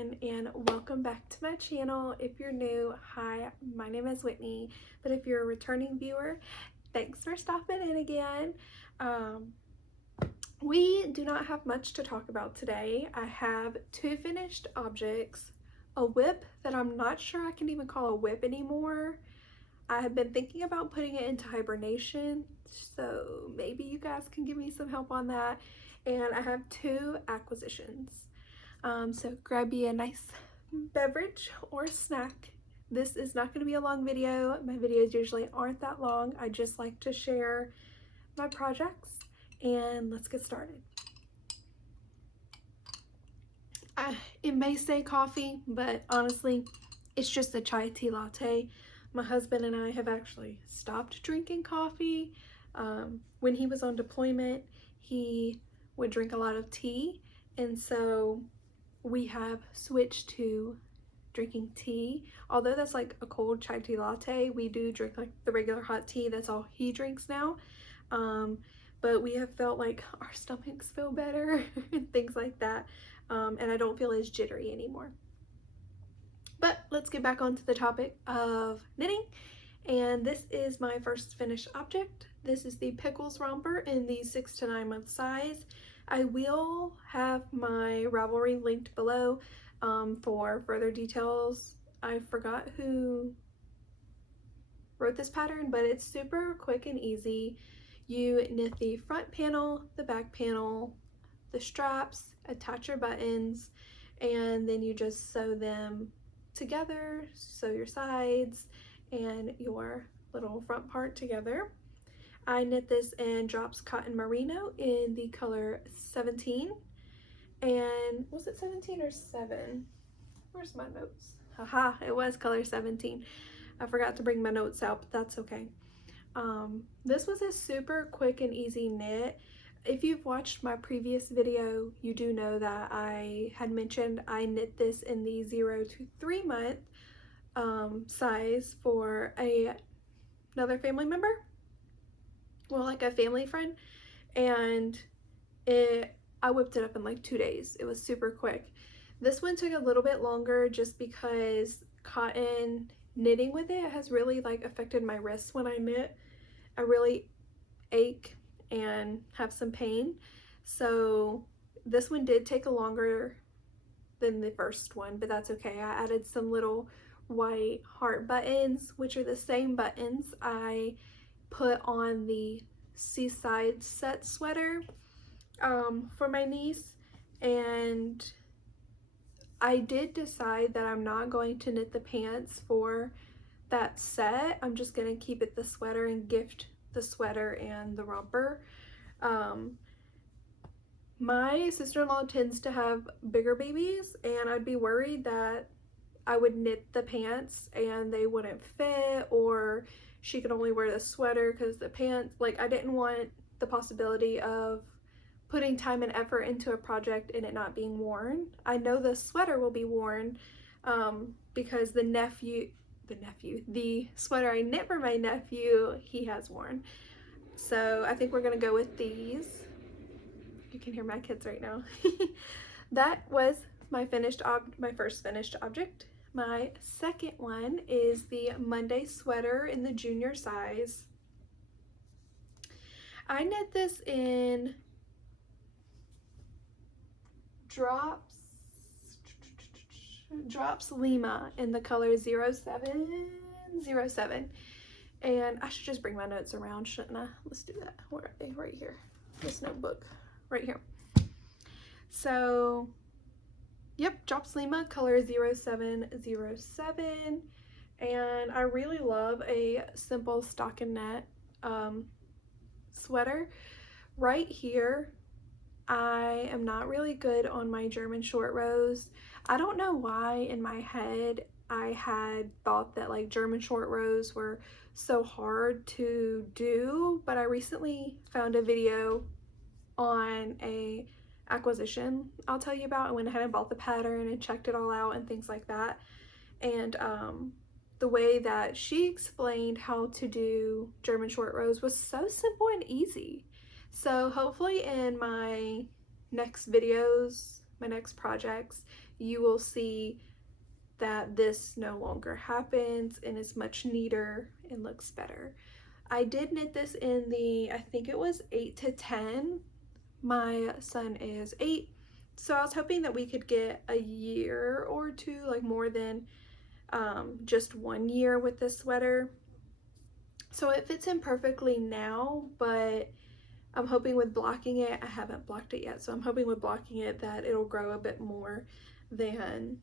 everyone, and welcome back to my channel. If you're new, hi, my name is Whitney, but if you're a returning viewer, thanks for stopping in again. We do not have much to talk about today. I have two finished objects, a WIP that I'm not sure I can even call a WIP anymore. I have been thinking about putting it into hibernation, so maybe you guys can give me some help on that. And I have two acquisitions. So grab you a nice beverage or snack. This is not going to be a long video. My videos usually aren't that long. I just like to share my projects, and let's get started. It may say coffee, but honestly, it's just a chai tea latte. My husband and I have actually stopped drinking coffee. When he was on deployment, he would drink a lot of tea, and so we have switched to drinking tea. Although that's like a cold chai tea latte, we do drink like the regular hot tea. That's all he drinks now. But we have felt like our stomachs feel better and things like that. And I don't feel as jittery anymore. But let's get back onto the topic of knitting. And this is my first finished object. This is the Pickles Romper in the 6 to 9 month size. I will have my Ravelry linked below for further details. I forgot who wrote this pattern, but it's super quick and easy. You knit the front panel, the back panel, the straps, attach your buttons, and then you just sew them together, sew your sides and your little front part together. I knit this in Drops Cotton Merino in the color 17. And was it 17 or 7? Where's my notes? Haha, it was color 17. I forgot to bring my notes out, but that's okay. This was a super quick and easy knit. If you've watched my previous video, you do know that I had mentioned I knit this in the 0 to 3 month size for another family member. Well, like a family friend, and I whipped it up in like 2 days. It was super quick. This one took a little bit longer just because cotton knitting with it has really like affected my wrists when I knit. I really ache and have some pain. So this one did take a longer than the first one, but that's okay. I added some little white heart buttons, which are the same buttons I put on the Seaside set sweater for my niece. And I did decide that I'm not going to knit the pants for that set. I'm just going to keep it the sweater and gift the sweater and the romper. My sister-in-law tends to have bigger babies, and I'd be worried that I would knit the pants and they wouldn't fit, or she could only wear the sweater because the pants, like, I didn't want the possibility of putting time and effort into a project and it not being worn. I know the sweater will be worn because the sweater I knit for my nephew, he has worn. So I think we're gonna go with these. You can hear my kids right now. That was my first finished object. My second one is the Monday sweater in the junior size. I knit this in Drops Lima in the color 0707. And I should just bring my notes around, shouldn't I? Let's do that. Where are they? Right here. This notebook right here. So yep, Drops Lima color 0707. And I really love a simple stockinette sweater. Right here, I am not really good on my German short rows. I don't know why in my head I had thought that like German short rows were so hard to do, but I recently found a video on a acquisition I'll tell you about. I went ahead and bought the pattern and checked it all out and things like that. And the way that she explained how to do German short rows was so simple and easy. So hopefully in my next videos, my next projects, you will see that this no longer happens and is much neater and looks better. I did knit this in the, I think it was 8 to 10. My son is 8, so I was hoping that we could get a year or two, like more than just 1 year with this sweater. So it fits in perfectly now, but I'm hoping with blocking it, I haven't blocked it yet, so I'm hoping with blocking it that it'll grow a bit more than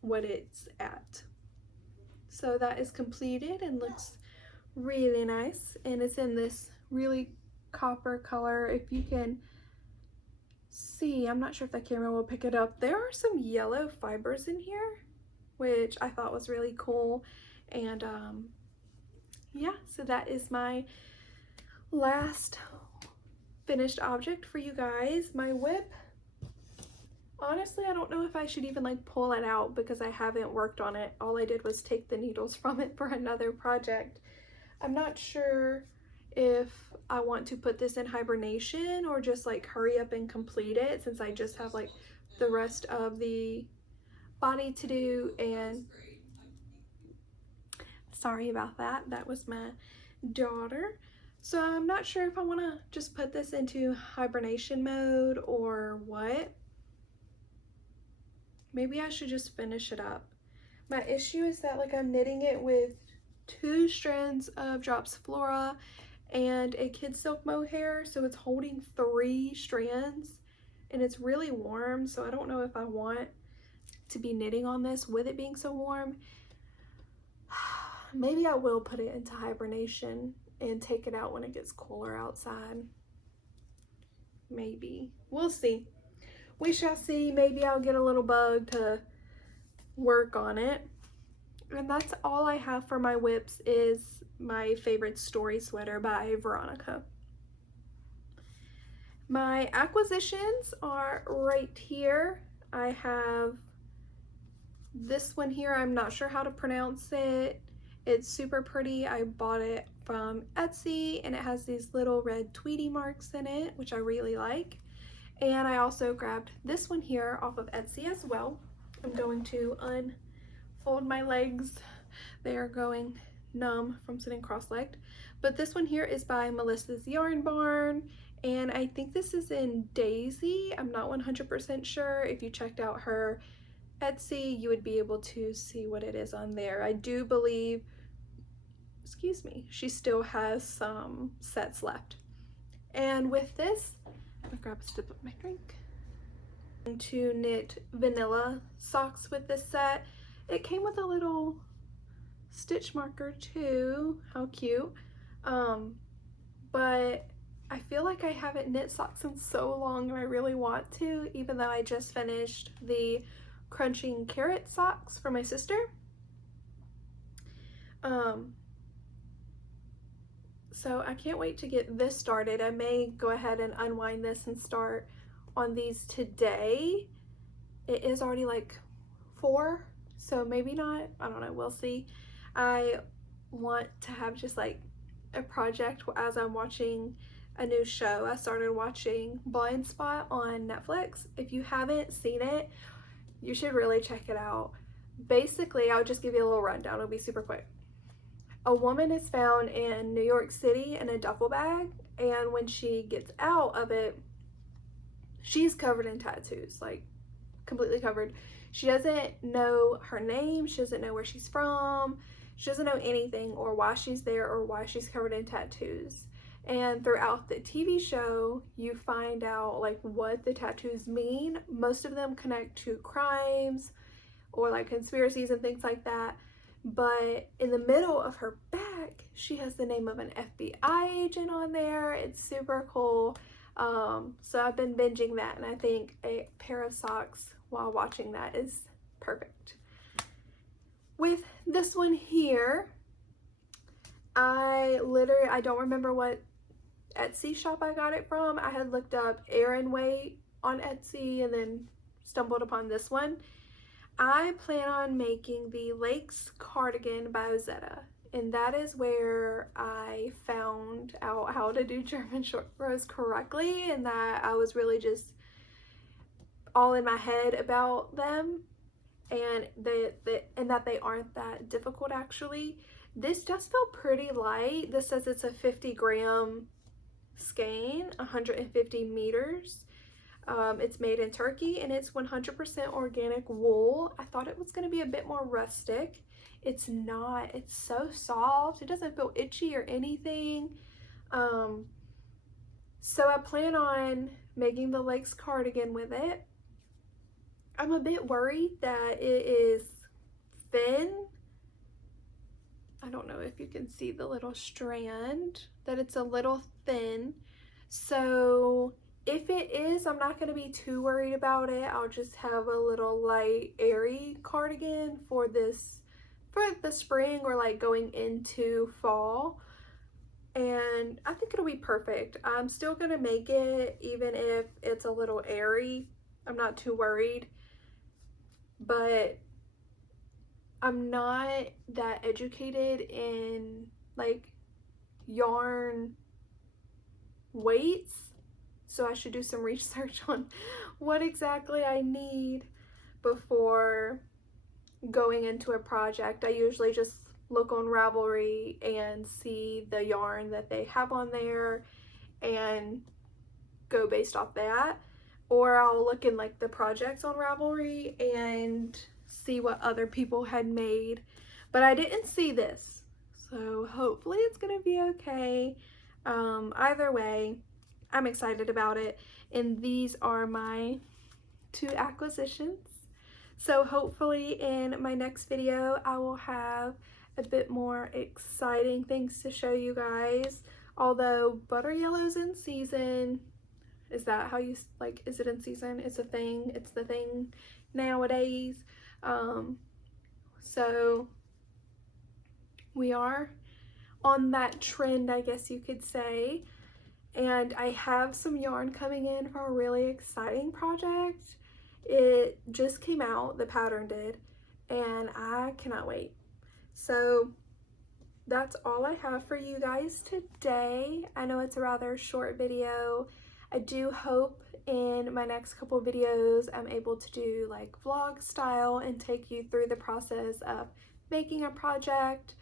what it's at. So that is completed and looks really nice, and it's in this really copper color. If you can see, I'm not sure if the camera will pick it up, there are some yellow fibers in here, which I thought was really cool. And yeah, so that is my last finished object for you guys. My WIP, honestly, I don't know if I should even like pull it out because I haven't worked on it. All I did was take the needles from it for another project. I'm not sure if I want to put this in hibernation or just like hurry up and complete it, since I just have like the rest of the body to do. And sorry about that, that was my daughter. So I'm not sure if I want to just put this into hibernation mode or what. Maybe I should just finish it up. My issue is that like I'm knitting it with 2 strands of Drops Flora and a kid silk mohair, so it's holding 3 strands and it's really warm, so I don't know if I want to be knitting on this with it being so warm. Maybe I will put it into hibernation and take it out when it gets cooler outside. Maybe. We'll see. We shall see. Maybe I'll get a little bug to work on it. And that's all I have for my WIPs, is my favorite story sweater by Veronica. My acquisitions are right here. I have this one here. I'm not sure how to pronounce it. It's super pretty. I bought it from Etsy and it has these little red Tweety marks in it, which I really like. And I also grabbed this one here off of Etsy as well. I'm going to unfold my legs. They are going numb from sitting cross-legged. But this one here is by Melissa's Yarn Barn, and I think this is in Daisy. I'm not 100% sure. If you checked out her Etsy, you would be able to see what it is on there. I do believe, excuse me, she still has some sets left. And with this, I'm gonna grab a sip of my drink. To knit vanilla socks with this set. It came with a little stitch marker too. How cute. But I feel like I haven't knit socks in so long and I really want to, even though I just finished the crunching carrot socks for my sister. So I can't wait to get this started. I may go ahead and unwind this and start on these today. It is already like 4, so maybe not, I don't know, we'll see. I want to have just like a project as I'm watching a new show. I started watching Blind Spot on Netflix. If you haven't seen it, you should really check it out. Basically, I'll just give you a little rundown. It'll be super quick. A woman is found in New York City in a duffel bag, and when she gets out of it, she's covered in tattoos, like completely covered. She doesn't know her name, she doesn't know where she's from, she doesn't know anything or why she's there or why she's covered in tattoos. And throughout the TV show, you find out like what the tattoos mean. Most of them connect to crimes or like conspiracies and things like that. But in the middle of her back, she has the name of an FBI agent on there. It's super cool. So I've been binging that, and I think a pair of socks while watching that is perfect. With this one here, I don't remember what Etsy shop I got it from. I had looked up Aran Weight on Etsy and then stumbled upon this one. I plan on making the Lakes cardigan by Ozetta, and that is where I found out how to do German short rows correctly, and that I was really just all in my head about them. and that they aren't that difficult actually. This does feel pretty light. This says it's a 50-gram skein, 150 meters. It's made in Turkey and it's 100% organic wool. I thought it was going to be a bit more rustic. It's not. It's so soft. It doesn't feel itchy or anything. So I plan on making the lace cardigan with it. I'm a bit worried that it is thin. I don't know if you can see the little strand, that it's a little thin. So if it is, I'm not going to be too worried about it. I'll just have a little light, airy cardigan for this, for the spring or like going into fall. And I think it'll be perfect. I'm still going to make it even if it's a little airy. I'm not too worried. But I'm not that educated in like yarn weights, so I should do some research on what exactly I need before going into a project. I usually just look on Ravelry and see the yarn that they have on there and go based off that, or I'll look in like the projects on Ravelry and see what other people had made, but I didn't see this, so hopefully it's gonna be okay. Either way, I'm excited about it, and these are my 2 acquisitions. So hopefully in my next video I will have a bit more exciting things to show you guys. Although butter yellow's in season. Is that how you, like, is it in season? It's a thing. It's the thing nowadays. So we are on that trend, I guess you could say. And I have some yarn coming in for a really exciting project. It just came out, the pattern did, and I cannot wait. So that's all I have for you guys today. I know it's a rather short video. I do hope in my next couple videos I'm able to do like vlog style and take you through the process of making a project.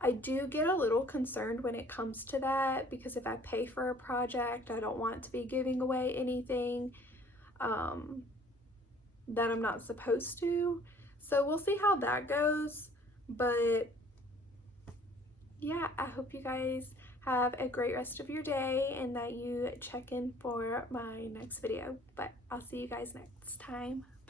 I do get a little concerned when it comes to that, because if I pay for a project, I don't want to be giving away anything that I'm not supposed to. So we'll see how that goes. But yeah, I hope you guys have a great rest of your day and that you check in for my next video. But I'll see you guys next time.